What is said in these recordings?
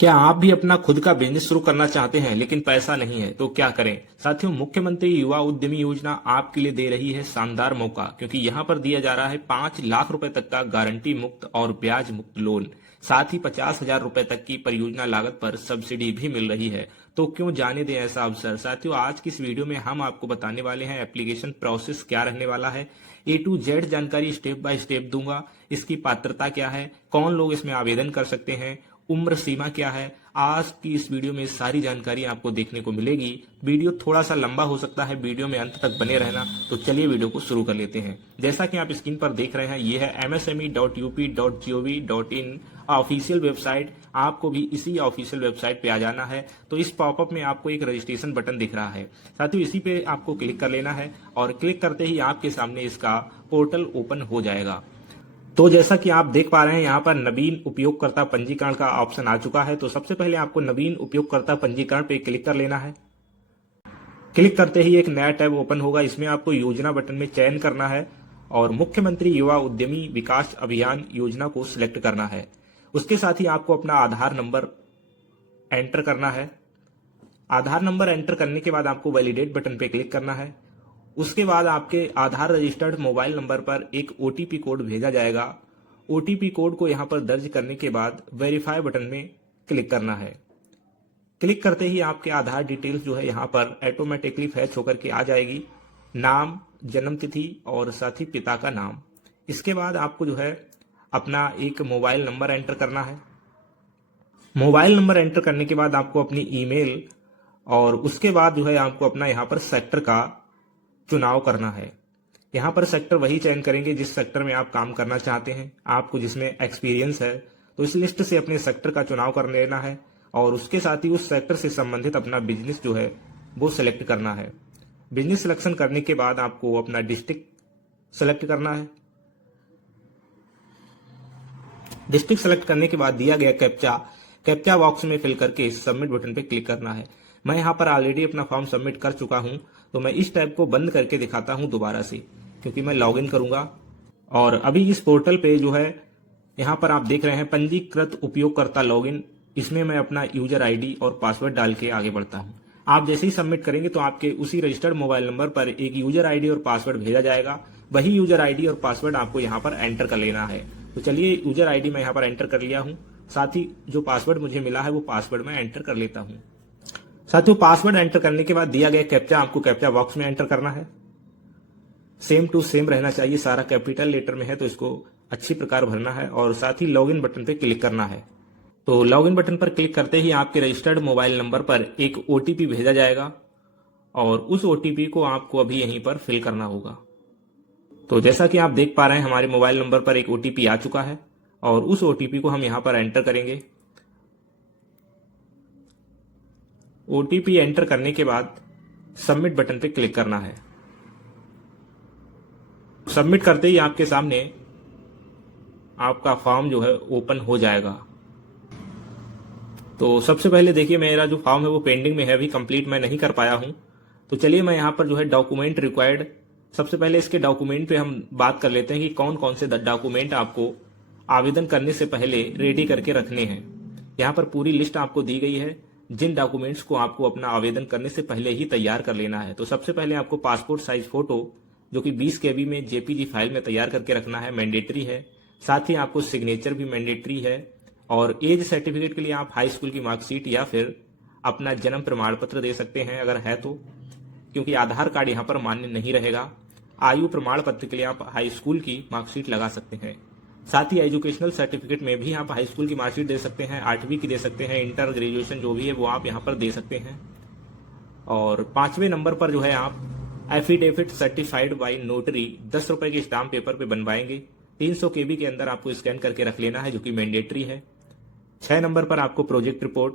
क्या आप भी अपना खुद का बिजनेस शुरू करना चाहते हैं लेकिन पैसा नहीं है तो क्या करें। साथियों, मुख्यमंत्री युवा उद्यमी योजना आपके लिए दे रही है शानदार मौका, क्योंकि यहाँ पर दिया जा रहा है 5 लाख रुपए तक का गारंटी मुक्त और ब्याज मुक्त लोन। साथ ही 50,000 रुपए तक की परियोजना लागत पर सब्सिडी भी मिल रही है। तो क्यों जाने दें ऐसा अवसर। साथियों, आज की इस वीडियो में हम आपको बताने वाले हैं एप्लीकेशन प्रोसेस क्या रहने वाला है। A to Z जानकारी स्टेप बाय स्टेप दूंगा। इसकी पात्रता क्या है, कौन लोग इसमें आवेदन कर सकते हैं, उम्र सीमा क्या है। आज की इस वीडियो में सारी जानकारी आपको देखने को मिलेगी। वीडियो थोड़ा सा लंबा हो सकता है, वीडियो में अंत तक बने रहना। तो चलिए वीडियो को शुरू कर लेते हैं। जैसा कि आप स्क्रीन पर देख रहे हैं, ये है msme.up.gov.in ऑफिशियल वेबसाइट। आपको भी इसी ऑफिशियल वेबसाइट पे आ जाना है। तो इस पॉपअप में आपको एक रजिस्ट्रेशन बटन दिख रहा है, साथियों इसी पे आपको क्लिक कर लेना है और क्लिक करते ही आपके सामने इसका पोर्टल ओपन हो जाएगा। तो जैसा कि आप देख पा रहे हैं, यहाँ पर नवीन उपयोगकर्ता पंजीकरण का ऑप्शन आ चुका है। तो सबसे पहले आपको नवीन उपयोगकर्ता पंजीकरण पे क्लिक कर लेना है। क्लिक करते ही एक नया टैब ओपन होगा। इसमें आपको योजना बटन में चयन करना है और मुख्यमंत्री युवा उद्यमी विकास अभियान योजना को सिलेक्ट करना है। उसके साथ ही आपको अपना आधार नंबर एंटर करना है। आधार नंबर एंटर करने के बाद आपको वैलिडेट बटन पे क्लिक करना है। उसके बाद आपके आधार रजिस्टर्ड मोबाइल नंबर पर एक OTP कोड भेजा जाएगा। OTP कोड को यहां पर दर्ज करने के बाद वेरीफाई बटन में क्लिक करना है। क्लिक करते ही आपके आधार डिटेल्स जो है यहां पर ऑटोमेटिकली फैच होकर के आ जाएगी। नाम, जन्म तिथि और साथ ही पिता का नाम। इसके बाद आपको जो है अपना एक मोबाइल नंबर एंटर करना है। मोबाइल नंबर एंटर करने के बाद आपको अपनी ईमेल और उसके बाद जो है आपको अपना यहाँ पर सेक्टर का चुनाव करना है। यहाँ पर सेक्टर वही चयन करेंगे जिस सेक्टर में आप काम करना चाहते हैं। आपको जिसमें एक्सपीरियंस है तो इस लिस्ट से अपने सेक्टर का चुनाव कर लेना है और उसके साथ ही उस सेक्टर से संबंधित अपना बिजनेस जो है वो सिलेक्ट करना है। बिजनेस सिलेक्शन करने के बाद आपको अपना डिस्ट्रिक्ट सेलेक्ट करना है। डिस्ट्रिक्ट सेलेक्ट करने के बाद दिया गया कैप्चा बॉक्स में फिल करके सबमिट बटन पे क्लिक करना है। मैं यहाँ पर ऑलरेडी अपना फॉर्म सबमिट कर चुका हूँ, तो मैं इस टैब को बंद करके दिखाता हूँ दोबारा से, क्योंकि मैं लॉगिन करूंगा। और अभी इस पोर्टल पे जो है यहाँ पर आप देख रहे हैं पंजीकृत उपयोगकर्ता लॉगिन। इसमें मैं अपना यूजर आईडी और पासवर्ड डाल के आगे बढ़ता हूँ। आप जैसे ही सबमिट करेंगे तो आपके उसी रजिस्टर्ड मोबाइल नंबर पर एक यूजर आईडी और पासवर्ड भेजा जाएगा। वही यूजर आईडी और पासवर्ड आपको यहाँ पर एंटर कर लेना है। तो चलिए, यूजर आईडी मैं यहाँ पर एंटर कर लिया हूँ। साथ ही जो पासवर्ड मुझे मिला है वो पासवर्ड मैं एंटर कर लेता हूँ। साथियों, पासवर्ड एंटर करने के बाद दिया गया कैप्चा आपको कैप्चा बॉक्स में एंटर करना है। सेम टू सेम रहना चाहिए, सारा कैपिटल लेटर में है तो इसको अच्छी प्रकार भरना है और साथ ही लॉगिन बटन पर क्लिक करना है। तो लॉगिन बटन पर क्लिक करते ही आपके रजिस्टर्ड मोबाइल नंबर पर एक OTP भेजा जाएगा और उस OTP को आपको अभी यहीं पर फिल करना होगा। तो जैसा कि आप देख पा रहे हैं, हमारे मोबाइल नंबर पर एक OTP आ चुका है और उस OTP को हम यहां पर एंटर करेंगे। OTP एंटर करने के बाद सबमिट बटन पे क्लिक करना है। सबमिट करते ही आपके सामने आपका फॉर्म जो है ओपन हो जाएगा। तो सबसे पहले देखिए, मेरा जो फॉर्म है वो पेंडिंग में है, अभी कंप्लीट मैं नहीं कर पाया हूं। तो चलिए मैं यहाँ पर जो है डॉक्यूमेंट रिक्वायर्ड, सबसे पहले इसके डॉक्यूमेंट पे हम बात कर लेते हैं कि कौन कौन से डॉक्यूमेंट आपको आवेदन करने से पहले रेडी करके रखने हैं। यहाँ पर पूरी लिस्ट आपको दी गई है जिन डॉक्यूमेंट्स को आपको अपना आवेदन करने से पहले ही तैयार कर लेना है। तो सबसे पहले आपको पासपोर्ट साइज फोटो जो कि 20 KB में JPG फाइल में तैयार करके रखना है, मैंडेटरी है। साथ ही आपको सिग्नेचर भी मैंडेटरी है और एज सर्टिफिकेट के लिए आप हाई स्कूल की मार्कशीट या फिर अपना जन्म प्रमाण पत्र दे सकते हैं अगर है तो, क्योंकि आधार कार्ड यहाँ पर मान्य नहीं रहेगा। आयु प्रमाण पत्र के लिए आप हाई स्कूल की मार्कशीट लगा सकते हैं। साथ ही एजुकेशनल सर्टिफिकेट में भी आप हाई स्कूल की मार्कशीट दे सकते हैं, 8वीं की दे सकते हैं, इंटर ग्रेजुएशन जो भी है वो आप यहाँ पर दे सकते हैं। और 5वें नंबर पर जो है आप एफिडेविट सर्टिफाइड बाई नोटरी 10 रुपए के स्टाम्प पेपर पे बनवाएंगे। 300 KB के अंदर आपको स्कैन करके रख लेना है, जो कि मैंडेटरी है। 6 नंबर पर आपको project report,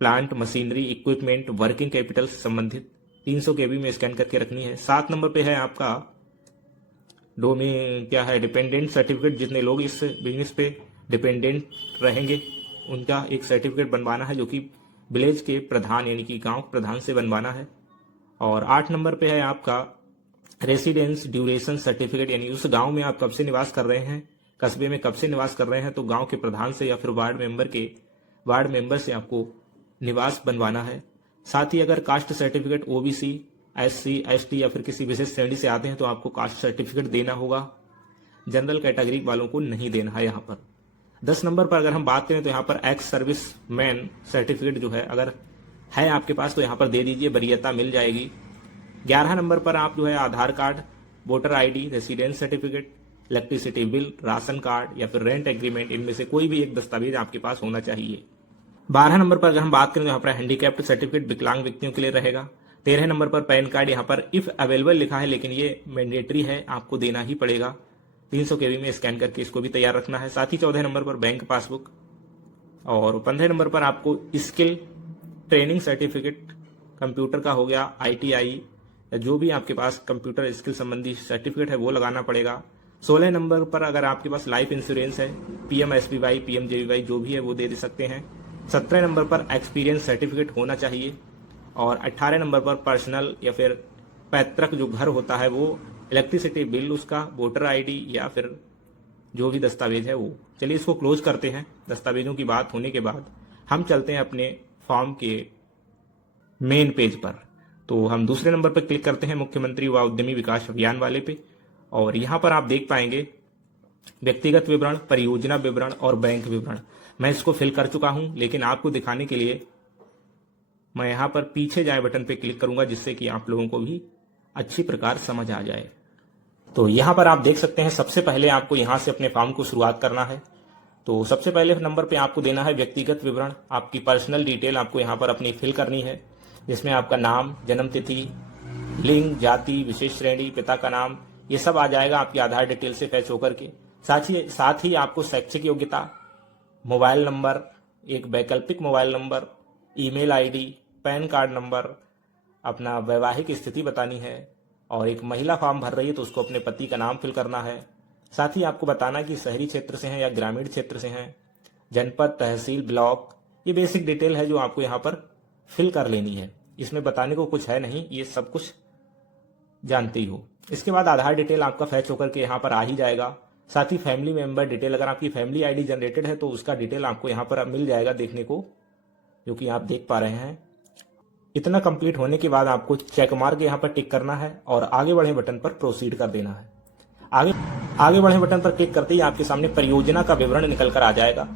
plant, machinery, equipment, working capital से संबंधित 300 KB में स्कैन करके रखनी है। 7 नंबर पे है आपका डिपेंडेंट सर्टिफिकेट। जितने लोग इस बिजनेस पे डिपेंडेंट रहेंगे उनका एक सर्टिफिकेट बनवाना है, जो कि विलेज के प्रधान यानी कि गांव प्रधान से बनवाना है। और 8 नंबर पे है आपका रेसिडेंस ड्यूरेशन सर्टिफिकेट, यानी उस गांव में आप कब से निवास कर रहे हैं, कस्बे में कब से निवास कर रहे हैं, तो गांव के प्रधान से या फिर वार्ड मेंबर के वार्ड मेंबर से आपको निवास बनवाना है। साथ ही अगर caste certificate OBC, SC, ST या फिर किसी विशेष श्रेणी से आते हैं तो आपको कास्ट सर्टिफिकेट देना होगा। जनरल कैटेगरी वालों को नहीं देना है। यहाँ पर 10 नंबर पर अगर हम बात करें तो यहाँ पर एक्स सर्विस मैन सर्टिफिकेट जो है अगर है आपके पास तो यहाँ पर दे दीजिए, वरीयता मिल जाएगी। 11 नंबर पर आप जो है Aadhaar card, voter ID, residence certificate, electricity bill, ration card या फिर रेंट एग्रीमेंट, इनमें से कोई भी एक दस्तावेज आपके पास होना चाहिए। 12 नंबर पर अगर हम बात करें तो यहाँ पर हैंडीकैप्ड सर्टिफिकेट विकलांग व्यक्तियों के लिए रहेगा। 13 नंबर पर पैन कार्ड, यहाँ पर इफ अवेलेबल लिखा है लेकिन ये मैंडेटरी है, आपको देना ही पड़ेगा। 300 KB में स्कैन करके इसको भी तैयार रखना है। साथ ही 14 नंबर पर बैंक पासबुक और 15 नंबर पर आपको स्किल ट्रेनिंग सर्टिफिकेट, कंप्यूटर का हो गया, ITI या जो भी आपके पास कंप्यूटर स्किल संबंधी सर्टिफिकेट है वो लगाना पड़ेगा। 16 नंबर पर अगर आपके पास लाइफ इंश्योरेंस है, PMSBY, PMJBY जो भी है वो दे सकते हैं। 17 नंबर पर एक्सपीरियंस सर्टिफिकेट होना चाहिए और 18 नंबर पर पर्सनल या फिर पैतृक जो घर होता है वो, इलेक्ट्रिसिटी बिल उसका, वोटर ID या फिर जो भी दस्तावेज है वो। चलिए इसको क्लोज करते हैं। दस्तावेजों की बात होने के बाद हम चलते हैं अपने फॉर्म के मेन पेज पर। तो हम दूसरे नंबर पर क्लिक करते हैं, मुख्यमंत्री युवा उद्यमी विकास अभियान वाले पे, और यहाँ पर आप देख पाएंगे व्यक्तिगत विवरण, परियोजना विवरण और बैंक विवरण। मैं इसको फिल कर चुका हूं, लेकिन आपको दिखाने के लिए मैं यहाँ पर पीछे जाए बटन पे क्लिक करूंगा, जिससे कि आप लोगों को भी अच्छी प्रकार समझ आ जाए। तो यहाँ पर आप देख सकते हैं सबसे पहले आपको यहाँ से अपने फॉर्म को शुरुआत करना है। तो सबसे पहले नंबर पे आपको देना है व्यक्तिगत विवरण, आपकी पर्सनल डिटेल आपको यहाँ पर अपनी फिल करनी है, जिसमें आपका नाम, जन्म तिथि, लिंग, जाति, विशेष श्रेणी, पिता का नाम, ये सब आ जाएगा आपकी आधार डिटेल से फैच होकर के। साथ ही आपको शैक्षिक योग्यता, मोबाइल नंबर, एक वैकल्पिक mobile number, email ID, pan card number, अपना वैवाहिक स्थिति बतानी है, और एक महिला फॉर्म भर रही है तो उसको अपने पति का नाम फिल करना है। साथ ही आपको बताना कि शहरी क्षेत्र से हैं या ग्रामीण क्षेत्र से हैं, जनपद, तहसील, ब्लॉक, ये बेसिक डिटेल है जो आपको यहाँ पर फिल कर लेनी है। इसमें बताने को कुछ है नहीं, ये सब कुछ जानते ही हो। इसके बाद आधार डिटेल आपका फैच होकर के यहाँ पर आ ही जाएगा। साथ ही फैमिली मेंबर डिटेल, अगर आपकी फैमिली ID जनरेटेड है तो उसका डिटेल आपको यहाँ पर मिल जाएगा देखने को, जो कि आप देख पा रहे हैं। इतना कंप्लीट होने के बाद आपको चेक मार्क यहाँ पर टिक करना है और आगे बढ़े बटन पर प्रोसीड कर देना है। आगे बढ़े बटन पर क्लिक करते ही आपके सामने परियोजना का विवरण निकल कर आ जाएगा,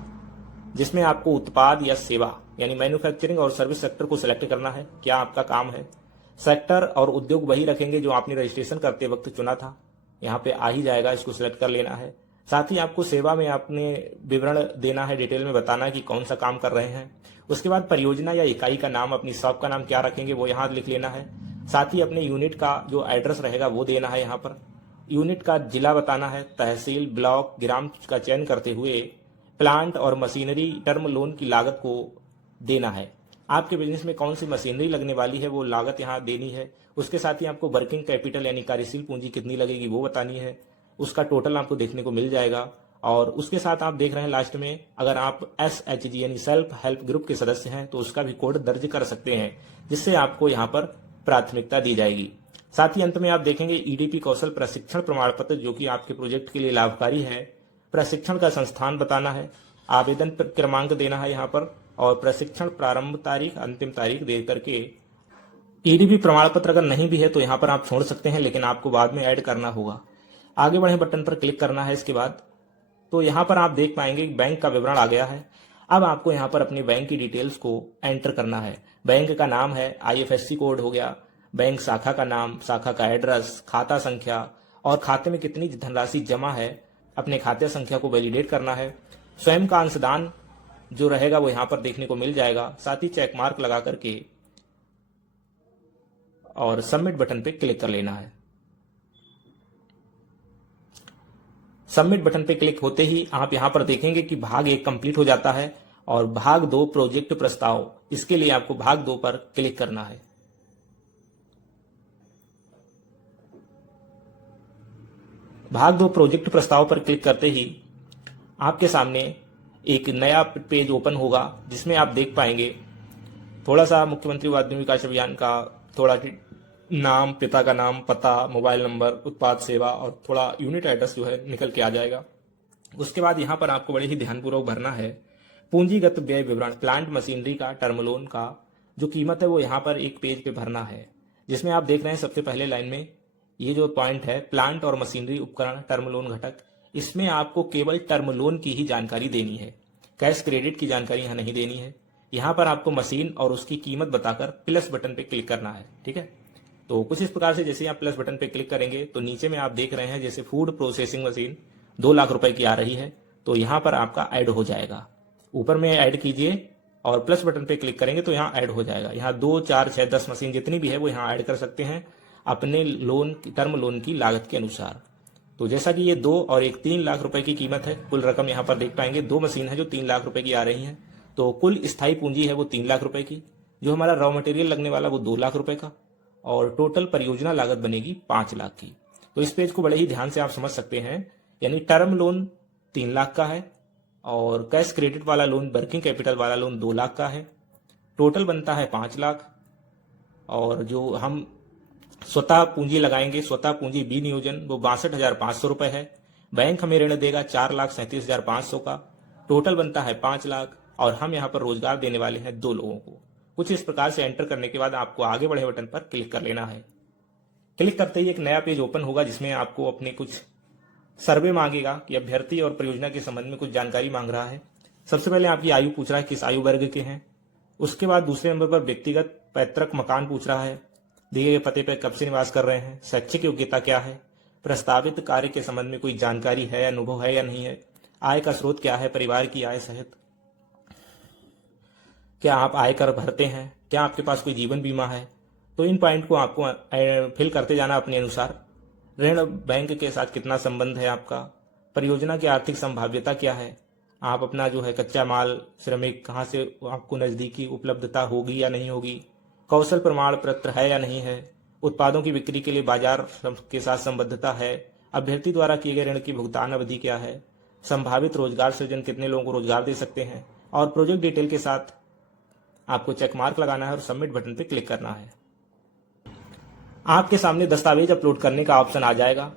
जिसमें आपको उत्पाद या सेवा यानी मैन्युफैक्चरिंग और सर्विस सेक्टर को सिलेक्ट करना है, क्या आपका काम है। सेक्टर और उद्योग वही रखेंगे जो आपने रजिस्ट्रेशन करते वक्त चुना था, यहाँ पे आ ही जाएगा, इसको सिलेक्ट कर लेना है। साथ ही आपको सेवा में आपने विवरण देना है, डिटेल में बताना है कि कौन सा काम कर रहे हैं। उसके बाद परियोजना या इकाई का नाम, अपनी शॉप का नाम क्या रखेंगे वो यहाँ लिख लेना है। साथ ही अपने यूनिट का जो एड्रेस रहेगा वो देना है यहाँ पर। यूनिट का जिला बताना है, तहसील, ब्लॉक, ग्राम का चयन करते हुए प्लांट और मशीनरी टर्म लोन की लागत को देना है। आपके बिजनेस में कौन सी मशीनरी लगने वाली है वो लागत यहाँ देनी है। उसके साथ ही आपको वर्किंग कैपिटल यानी कार्यशील पूंजी कितनी लगेगी वो बतानी है, उसका टोटल आपको देखने को मिल जाएगा। और उसके साथ आप देख रहे हैं लास्ट में, अगर आप SHG यानी सेल्फ हेल्प ग्रुप के सदस्य हैं तो उसका भी कोड दर्ज कर सकते हैं, जिससे आपको यहाँ पर प्राथमिकता दी जाएगी। साथ ही अंत में आप देखेंगे EDP कौशल प्रशिक्षण प्रमाण पत्र, जो कि आपके प्रोजेक्ट के लिए लाभकारी है। प्रशिक्षण का संस्थान बताना है, आवेदन क्रमांक देना है यहाँ पर, और प्रशिक्षण प्रारंभ तारीख, अंतिम तारीख दे करके EDP प्रमाण पत्र अगर नहीं भी है तो यहाँ पर आप छोड़ सकते हैं, लेकिन आपको बाद में ऐड करना होगा। आगे बढ़े बटन पर क्लिक करना है। इसके बाद तो यहाँ पर आप देख पाएंगे बैंक का विवरण आ गया है। अब आपको यहाँ पर अपनी बैंक की डिटेल्स को एंटर करना है। बैंक का नाम है, IFSC कोड हो गया, बैंक शाखा का नाम, शाखा का एड्रेस, खाता संख्या और खाते में कितनी धनराशि जमा है, अपने खाते संख्या को वैलिडेट करना है। स्वयं का अंशदान जो रहेगा वो यहाँ पर देखने को मिल जाएगा। साथ ही चेक मार्क लगा करके और सबमिट बटन पे क्लिक कर लेना है। सबमिट बटन पे क्लिक होते ही आप यहां पर देखेंगे कि भाग 1 कंप्लीट हो जाता है और भाग 2 प्रोजेक्ट प्रस्ताव, इसके लिए आपको भाग 2 पर क्लिक करना है। भाग 2 प्रोजेक्ट प्रस्ताव पर क्लिक करते ही आपके सामने एक नया पेज ओपन होगा, जिसमें आप देख पाएंगे थोड़ा सा मुख्यमंत्री युवा उद्यमी विकास अभियान का थोड़ा नाम, पिता का नाम, पता, मोबाइल नंबर, उत्पाद सेवा और थोड़ा यूनिट एड्रेस जो है निकल के आ जाएगा। उसके बाद यहाँ पर आपको बड़े ही ध्यानपूर्वक भरना है पूंजीगत व्यय विवरण, प्लांट मशीनरी का, टर्म लोन का जो कीमत है वो यहाँ पर एक पेज पे भरना है, जिसमें आप देख रहे हैं सबसे पहले लाइन में ये जो पॉइंट है प्लांट और मशीनरी उपकरण टर्म लोन घटक, इसमें आपको केवल टर्म लोन की ही जानकारी देनी है, कैश क्रेडिट की जानकारी यहाँ नहीं देनी है। यहाँ पर आपको मशीन और उसकी कीमत बताकर प्लस बटन पे क्लिक करना है। ठीक है, तो कुछ इस प्रकार से जैसे आप प्लस बटन पे क्लिक करेंगे तो नीचे में आप देख रहे हैं जैसे फूड प्रोसेसिंग मशीन 2 लाख रुपए की आ रही है, तो यहाँ पर आपका ऐड हो जाएगा। ऊपर में ऐड कीजिए और प्लस बटन पे क्लिक करेंगे तो यहाँ ऐड हो जाएगा। यहाँ 2, 4, 6, 10 मशीन जितनी भी है वो यहाँ ऐड कर सकते हैं अपने लोन टर्म लोन की लागत के अनुसार। तो जैसा कि ये 2 और एक 3 लाख रुपए की कीमत है, कुल रकम यहाँ पर देख पाएंगे 2 मशीन है जो 3 लाख रुपए की आ रही है, तो कुल स्थायी पूंजी है वो 3 लाख रुपए की, जो हमारा रॉ मटेरियल लगने वाला वो 2 लाख रुपए का, और टोटल परियोजना लागत बनेगी 5 लाख की। तो इस पेज को बड़े ही ध्यान से आप समझ सकते हैं, यानी टर्म लोन 3 लाख का है और कैश क्रेडिट वाला लोन, वर्किंग कैपिटल वाला लोन 2 लाख का है, टोटल बनता है 5 लाख। और जो हम स्वतः पूंजी लगाएंगे, स्वतः पूंजी विनियोजन, वो 62,500 रुपए है। बैंक हमें ऋण देगा 4,37,500 का, टोटल बनता है 5 लाख, और हम यहाँ पर रोजगार देने वाले हैं 2 लोगों को। कुछ इस प्रकार से एंटर करने के बाद आपको आगे बढ़े बटन पर क्लिक कर लेना है। क्लिक करते ही एक नया पेज ओपन होगा जिसमें आपको अपने कुछ सर्वे मांगेगा कि अभ्यर्थी और परियोजना के संबंध में कुछ जानकारी मांग रहा है। सबसे पहले आपकी आयु पूछ रहा है, किस आयु वर्ग के हैं। उसके बाद दूसरे नंबर पर व्यक्तिगत पैतृक मकान पूछ रहा है, दिए गए पते पर कब से निवास कर रहे हैं, शैक्षिक योग्यता क्या है, प्रस्तावित कार्य के संबंध में कोई जानकारी है, अनुभव है या नहीं है, आय का स्रोत क्या है, परिवार की आय सहित क्या आप आयकर भरते हैं, क्या आपके पास कोई जीवन बीमा है। तो इन पॉइंट को आपको फिल करते जाना अपने अनुसार। ऋण बैंक के साथ कितना संबंध है आपका, परियोजना की आर्थिक संभाव्यता क्या है, आप अपना जो है कच्चा माल, श्रमिक कहाँ से आपको नजदीकी उपलब्धता होगी या नहीं होगी, कौशल प्रमाण पत्र है या नहीं है, उत्पादों की बिक्री के लिए बाजार के साथ संबद्धता है, अभ्यर्थी द्वारा किए गए ऋण की भुगतान अवधि क्या है, संभावित रोजगार सृजन, कितने लोगों को रोजगार दे सकते हैं, और प्रोजेक्ट डिटेल के साथ आपको चेक मार्क लगाना है और सबमिट बटन पर क्लिक करना है। आपके सामने दस्तावेज अपलोड करने का ऑप्शन आ जाएगा।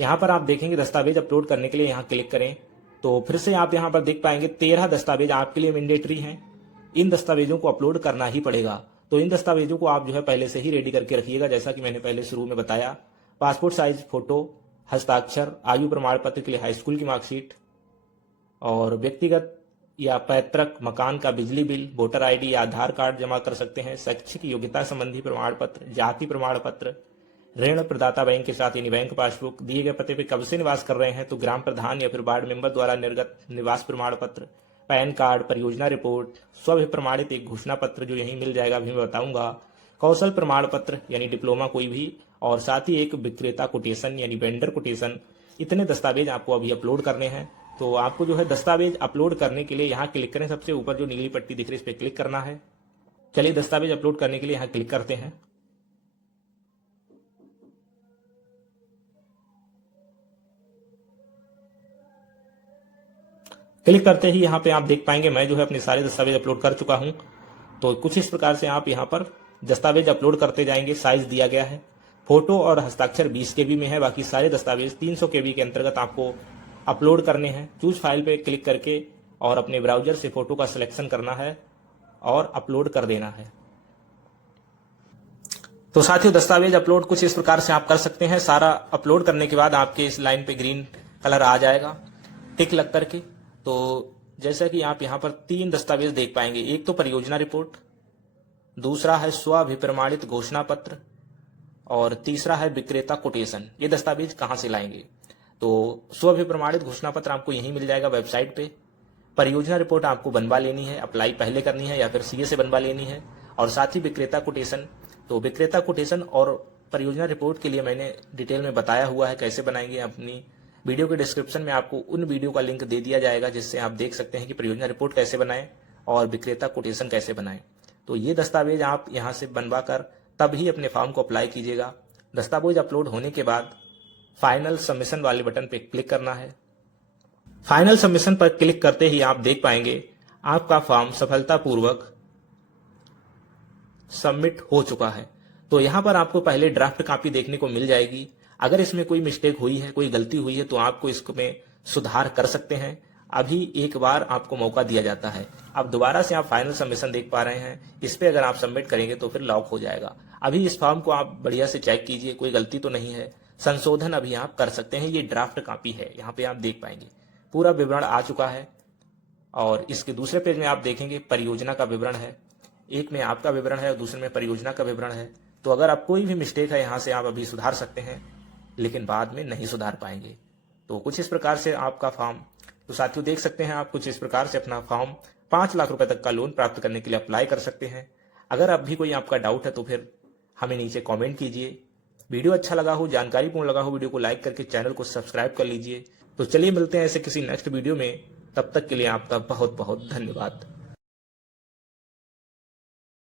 यहाँ पर आप देखेंगे दस्तावेज अपलोड करने के लिए यहाँ क्लिक करें तो फिर से आप यहाँ पर देख पाएंगे 13 दस्तावेज आपके लिए मैंडेटरी हैं। इन दस्तावेजों को अपलोड करना ही पड़ेगा। तो इन दस्तावेजों को आप जो है पहले से ही रेडी करके रखिएगा, जैसा कि मैंने पहले शुरू में बताया। पासपोर्ट साइज फोटो, हस्ताक्षर, आयु प्रमाण पत्र के लिए हाई स्कूल की मार्कशीट, और व्यक्तिगत या पैतृक मकान का बिजली बिल, वोटर आईडी या आधार कार्ड जमा कर सकते हैं। शैक्षिक योग्यता संबंधी प्रमाण पत्र, जाति प्रमाण पत्र, ऋण प्रदाता बैंक के साथ यानी बैंक पासबुक, दिए गए पते पे कब से निवास कर रहे हैं तो ग्राम प्रधान या फिर वार्ड मेंबर द्वारा निर्गत निवास प्रमाण पत्र, पैन कार्ड, परियोजना रिपोर्ट, स्व प्रमाणित एक घोषणा पत्र जो यहीं मिल जाएगा, अभी मैं बताऊंगा, कौशल प्रमाण पत्र यानी डिप्लोमा कोई भी, और साथ ही एक विक्रेता कोटेशन यानी वेंडर कोटेशन। इतने दस्तावेज आपको अभी अपलोड करने हैं। तो आपको जो है दस्तावेज अपलोड करने के लिए यहाँ क्लिक करें, सबसे ऊपर जो नीली पट्टी दिख रही है इस पर क्लिक करना है। चलिए दस्तावेज अपलोड करने के लिए यहाँ क्लिक करते हैं। क्लिक करते ही यहाँ पे आप देख पाएंगे मैं जो है अपने सारे दस्तावेज अपलोड कर चुका हूँ। तो कुछ इस प्रकार से आप यहाँ पर दस्तावेज अपलोड करते जाएंगे। साइज दिया गया है, फोटो और हस्ताक्षर 20 KB में है, बाकी सारे दस्तावेज 300 KB के अंतर्गत आपको अपलोड करने हैं। चूज फाइल पे क्लिक करके और अपने ब्राउजर से फोटो का सिलेक्शन करना है और अपलोड कर देना है। तो साथियों दस्तावेज अपलोड कुछ इस प्रकार से आप कर सकते हैं। सारा अपलोड करने के बाद आपके इस लाइन पे ग्रीन कलर आ जाएगा टिक लग करके। तो जैसा कि आप यहाँ पर 3 दस्तावेज देख पाएंगे, एक तो परियोजना रिपोर्ट, दूसरा है स्वाभिप्रमाणित घोषणा पत्र, और तीसरा है विक्रेता कोटेशन। ये दस्तावेज कहाँ से लाएंगे तो स्वाभिप्रमाणित घोषणा पत्र आपको यहीं मिल जाएगा वेबसाइट पे। परियोजना रिपोर्ट आपको बनवा लेनी है, अप्लाई पहले करनी है या फिर सीए से बनवा लेनी है, और साथ ही विक्रेता कोटेशन। तो विक्रेता कोटेशन और परियोजना रिपोर्ट के लिए मैंने डिटेल में बताया हुआ है कैसे बनाएंगे। अपनी वीडियो के डिस्क्रिप्शन में आपको उन वीडियो का लिंक दे दिया जाएगा जिससे आप देख सकते हैं कि परियोजना रिपोर्ट कैसे बनाएं और विक्रेता कोटेशन कैसे बनाएं। तो ये दस्तावेज आप यहाँ से बनवा कर तब ही अपने फॉर्म को अप्लाई कीजिएगा। दस्तावेज अपलोड होने के बाद फाइनल सबमिशन वाले बटन पर क्लिक करना है। फाइनल सबमिशन पर क्लिक करते ही आप देख पाएंगे आपका फॉर्म सफलतापूर्वक सबमिट हो चुका है। तो यहाँ पर आपको पहले ड्राफ्ट कॉपी देखने को मिल जाएगी। अगर इसमें कोई मिस्टेक हुई है, कोई गलती हुई है तो आपको इसमें सुधार कर सकते हैं। अभी एक बार आपको मौका दिया जाता है। अब दोबारा से आप फाइनल सबमिशन देख पा रहे हैं, इस पे अगर आप सबमिट करेंगे तो फिर लॉक हो जाएगा। अभी इस फॉर्म को आप बढ़िया से चेक कीजिए, कोई गलती तो नहीं है, संशोधन अभी आप कर सकते हैं। ये ड्राफ्ट कॉपी है, यहाँ पे आप देख पाएंगे पूरा विवरण आ चुका है। और इसके दूसरे पेज में आप देखेंगे परियोजना का विवरण है, एक में आपका विवरण है और दूसरे में परियोजना का विवरण है। तो अगर आप कोई भी मिस्टेक है यहाँ से आप अभी सुधार सकते हैं, लेकिन बाद में नहीं सुधार पाएंगे। तो कुछ इस प्रकार से आपका फॉर्म, तो साथियों देख सकते हैं आप कुछ इस प्रकार से अपना फॉर्म 5 लाख रुपए तक का लोन प्राप्त करने के लिए अप्लाई कर सकते हैं। अगर अब भी कोई आपका डाउट है तो फिर हमें नीचे कमेंट कीजिए। वीडियो अच्छा लगा हो, जानकारीपूर्ण लगा हो, वीडियो को लाइक करके चैनल को सब्सक्राइब कर लीजिए। तो चलिए मिलते हैं ऐसे किसी नेक्स्ट वीडियो में, तब तक के लिए आपका बहुत बहुत धन्यवाद।